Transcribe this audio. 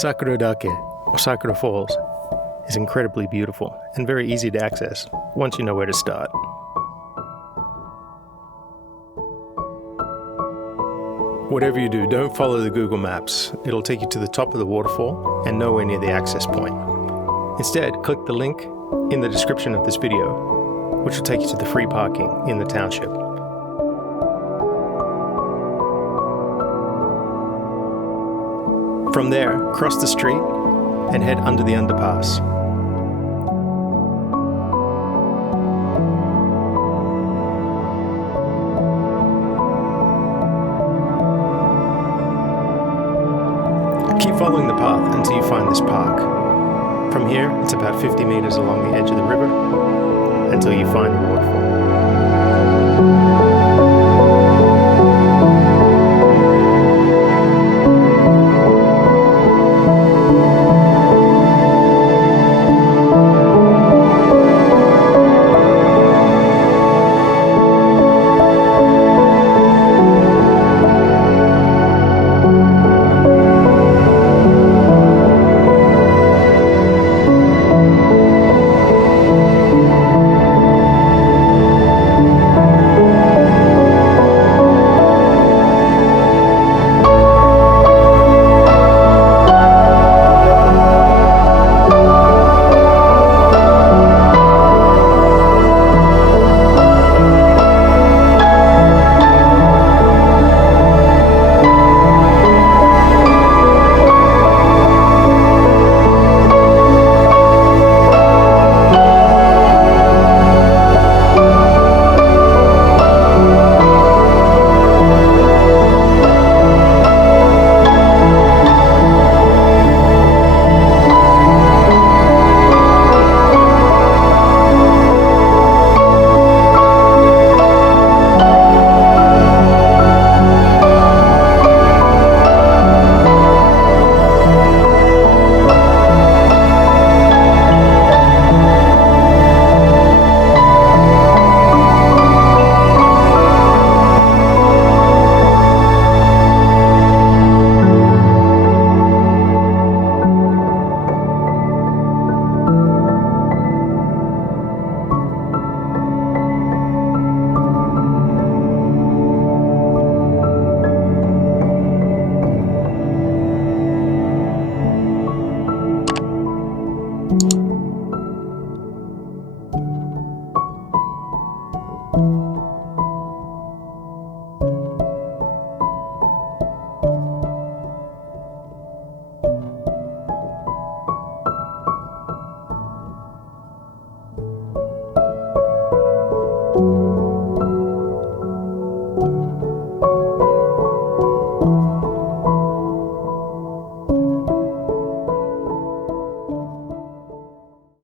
Sakuradake, or Sakura Falls, is incredibly beautiful and very easy to access once you know where to start. Whatever you do, don't follow the Google Maps. It'll take you to the top of the waterfall and nowhere near the access point. Instead, click the link in the description of this video, which will take you to the free parking in the township. From there, cross the street and head under the underpass. Keep following the path until you find this park. From here, it's about 50 meters along the edge of the river until you find the waterfall. you